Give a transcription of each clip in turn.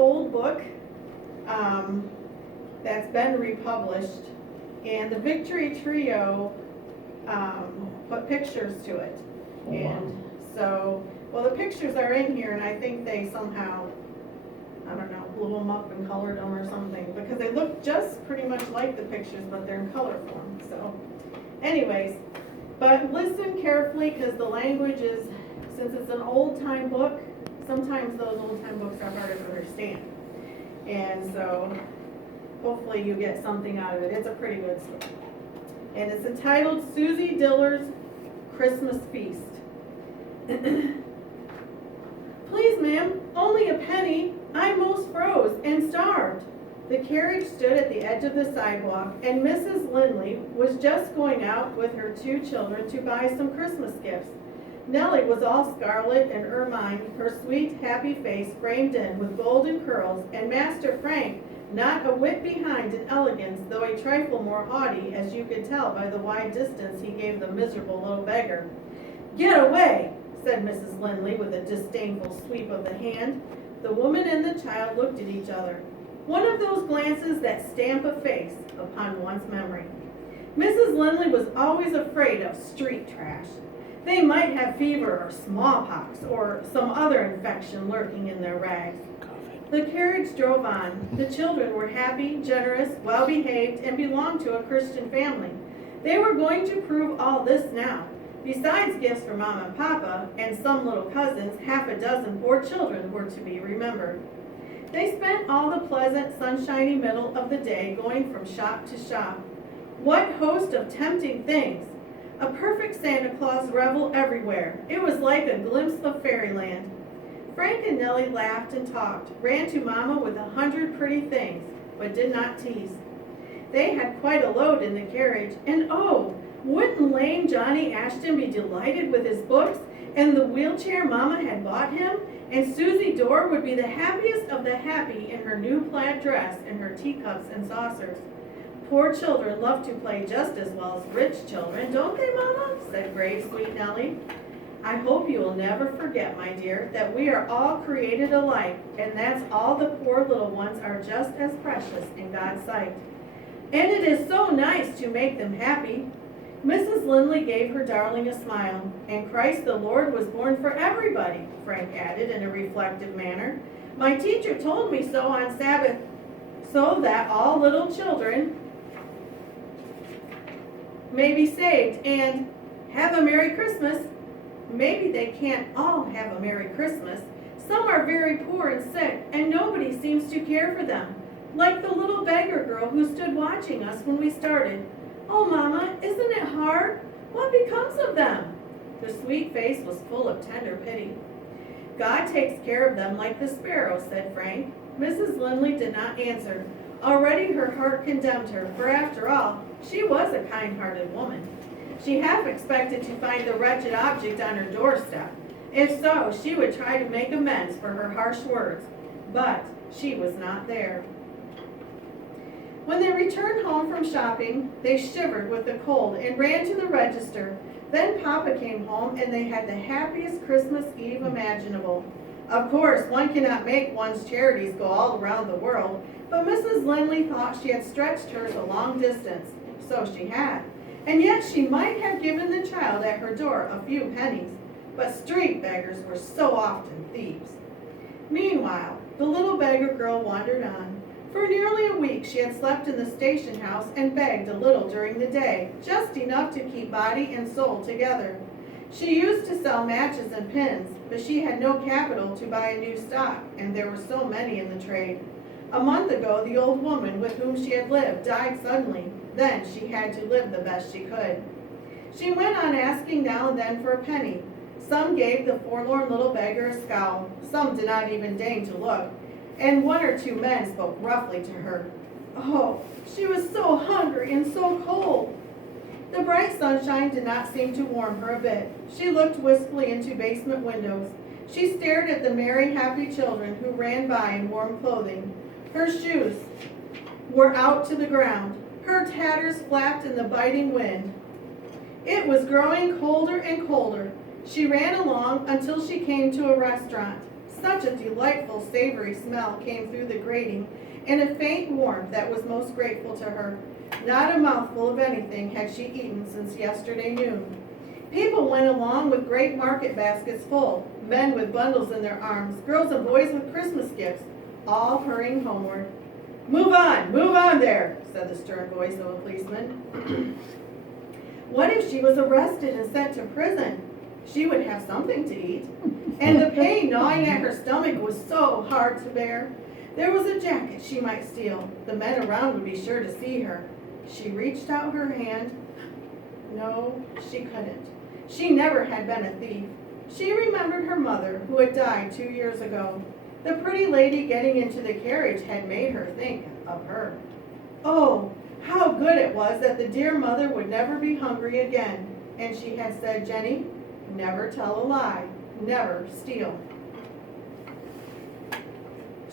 old book that's been republished, and the Victory Trio put pictures to it. Oh, wow. And so, well, the pictures are in here, and I think they somehow, I don't know, blew them up and colored them or something, because they look just pretty much like the pictures, but they're in color form. So, anyways, but listen carefully, because the language is, since it's an old-time book, sometimes those old-time books are harder to understand. And so, hopefully you get something out of it. It's a pretty good story. And it's entitled Susy Diller's Christmas Feast. Please, ma'am, only a penny. I most froze and starved. The carriage stood at the edge of the sidewalk, and Mrs. Lindley was just going out with her 2 children to buy some Christmas gifts. Nellie was all scarlet and ermine, her sweet, happy face framed in with golden curls, and Master Frank not a whit behind in elegance, though a trifle more haughty, as you could tell by the wide distance he gave the miserable little beggar. Get away, said Mrs. Lindley with a disdainful sweep of the hand. The woman and the child looked at each other. One of those glances that stamp a face upon one's memory. Mrs. Lindley was always afraid of street trash. They might have fever or smallpox or some other infection lurking in their rags. The carriage drove on. The children were happy, generous, well-behaved, and belonged to a Christian family. They were going to prove all this now. Besides gifts for Mama and Papa and some little cousins, half a dozen poor children were to be remembered. They spent all the pleasant, sunshiny middle of the day going from shop to shop. What host of tempting things! A perfect Santa Claus revel everywhere. It was like a glimpse of fairyland. Frank and Nellie laughed and talked, ran to Mama with 100 pretty things, but did not tease. They had quite a load in the carriage, and oh, wouldn't lame Johnny Ashton be delighted with his books and the wheelchair Mama had bought him? And Susie Dorr would be the happiest of the happy in her new plaid dress and her teacups and saucers. Poor children love to play just as well as rich children, don't they, Mama? Said grave, sweet Nellie. I hope you will never forget, my dear, that we are all created alike, and that's all the poor little ones are just as precious in God's sight. And it is so nice to make them happy. Mrs. Lindley gave her darling a smile. And Christ the Lord was born for everybody, Frank added in a reflective manner. My teacher told me so on Sabbath, so that all little children may be saved and have a Merry Christmas. Maybe they can't all have a Merry Christmas. Some are very poor and sick, and nobody seems to care for them, like the little beggar girl who stood watching us when we started. Oh, Mama, isn't it hard? What becomes of them? The sweet face was full of tender pity. God takes care of them like the sparrows, said Frank. Mrs. Lindley did not answer. Already her heart condemned her, for after all, she was a kind-hearted woman. She half expected to find the wretched object on her doorstep. If so, she would try to make amends for her harsh words, but she was not there. When they returned home from shopping, they shivered with the cold and ran to the register. Then Papa came home, and they had the happiest Christmas Eve imaginable. Of course, one cannot make one's charities go all around the world, but Mrs. Lindley thought she had stretched hers a long distance. So she had. And yet she might have given the child at her door a few pennies, but street beggars were so often thieves. Meanwhile, the little beggar girl wandered on. For nearly a week she had slept in the station house and begged a little during the day, just enough to keep body and soul together. She used to sell matches and pins, but she had no capital to buy a new stock, and there were so many in the trade. A month ago, the old woman with whom she had lived died suddenly. Then she had to live the best she could. She went on asking now and then for a penny. Some gave the forlorn little beggar a scowl. Some did not even deign to look. And 1 or 2 men spoke roughly to her. Oh, she was so hungry and so cold. The bright sunshine did not seem to warm her a bit. She looked wistfully into basement windows. She stared at the merry, happy children who ran by in warm clothing. Her shoes were out to the ground. Her tatters flapped in the biting wind. It was growing colder and colder. She ran along until she came to a restaurant. Such a delightful, savory smell came through the grating, and a faint warmth that was most grateful to her. Not a mouthful of anything had she eaten since yesterday noon. People went along with great market baskets full, men with bundles in their arms, girls and boys with Christmas gifts, all hurrying homeward. Move on there," said the stern voice of a policeman. What if she was arrested and sent to prison? She would have something to eat. And the pain gnawing at her stomach was so hard to bear. There was a jacket she might steal. The men around would be sure to see her. She reached out her hand. No, she couldn't. She never had been a thief. She remembered her mother, who had died 2 years ago. The pretty lady getting into the carriage had made her think of her. Oh, how good it was that the dear mother would never be hungry again. And she had said, "Jenny, never tell a lie, never steal."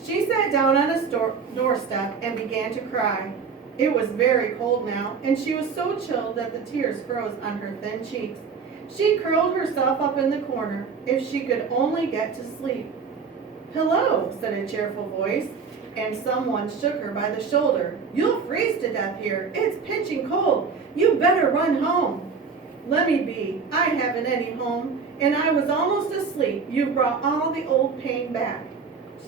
She sat down on a doorstep and began to cry. It was very cold now, and she was so chilled that the tears froze on her thin cheeks. She curled herself up in the corner. If she could only get to sleep. "Hello," said a cheerful voice, and someone shook her by the shoulder. "You'll freeze to death here. It's pitching cold. You better run home." "Let me be. I haven't any home, and I was almost asleep. You've brought all the old pain back."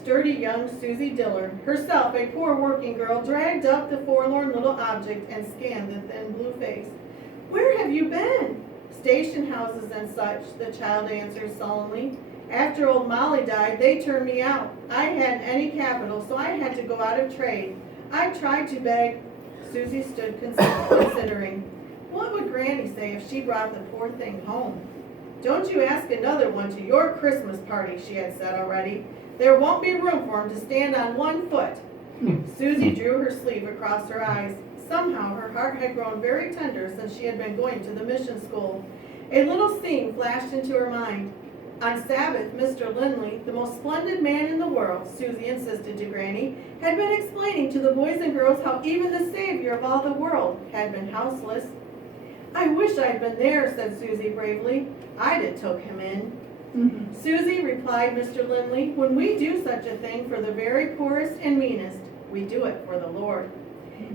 Sturdy young Susy Diller, herself a poor working girl, dragged up the forlorn little object and scanned the thin blue face. "Where have you been?" "Station houses and such," the child answered sullenly. "After old Molly died, they turned me out. I hadn't any capital, so I had to go out of trade. I tried to beg." Susy stood considering. What would Granny say if she brought the poor thing home? "Don't you ask another one to your Christmas party," she had said already. "There won't be room for him to stand on one foot." Susy drew her sleeve across her eyes. Somehow her heart had grown very tender since she had been going to the mission school. A little scene flashed into her mind. On Sabbath, Mr. Linley, the most splendid man in the world, Susy insisted to Granny, had been explaining to the boys and girls how even the Savior of all the world had been houseless. "I wish I'd been there," said Susy bravely. "I'd have took him in." "Susy," replied Mr. Linley, "when we do such a thing for the very poorest and meanest, we do it for the Lord."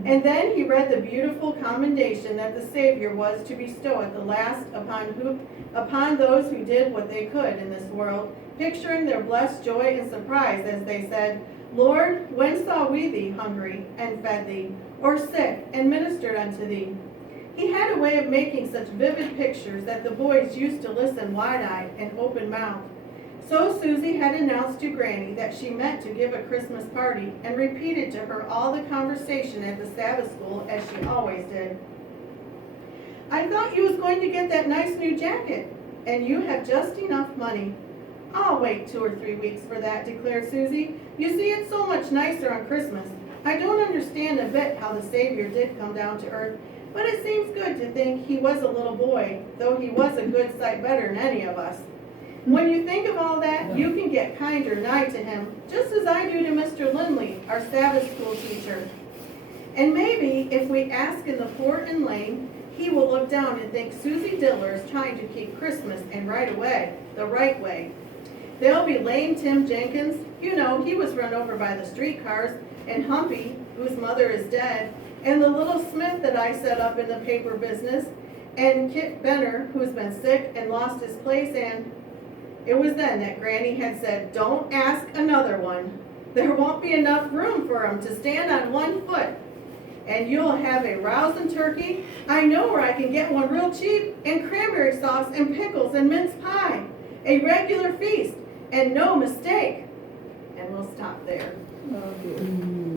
And then he read the beautiful commendation that the Savior was to bestow at the last upon those who did what they could in this world, picturing their blessed joy and surprise as they said, "Lord, when saw we thee hungry, and fed thee, or sick, and ministered unto thee?" He had a way of making such vivid pictures that the boys used to listen wide-eyed and open-mouthed. So Susy had announced to Granny that she meant to give a Christmas party, and repeated to her all the conversation at the Sabbath school as she always did. "I thought you was going to get that nice new jacket, and you have just enough money." "I'll wait 2 or 3 weeks for that," declared Susy. "You see, it's so much nicer on Christmas. I don't understand a bit how the Savior did come down to earth, but it seems good to think he was a little boy, though he was a good sight better than any of us. When you think of all that, you can get kinder nigh to him, just as I do to Mr. Linley, our Sabbath school teacher. And maybe if we ask in the poor and lame, he will look down and think Susy Diller is trying to keep Christmas and right away, the right way. There'll be lame Tim Jenkins, you know, he was run over by the streetcars, and Humpy, whose mother is dead, and the little Smith that I set up in the paper business, and Kit Benner, who's been sick and lost his place, and..." It was then that Granny had said, "Don't ask another one. There won't be enough room for 'em to stand on one foot. And you'll have a rousing turkey. I know where I can get one real cheap, and cranberry sauce and pickles and mince pie. A regular feast, and no mistake." And we'll stop there. Oh, dear.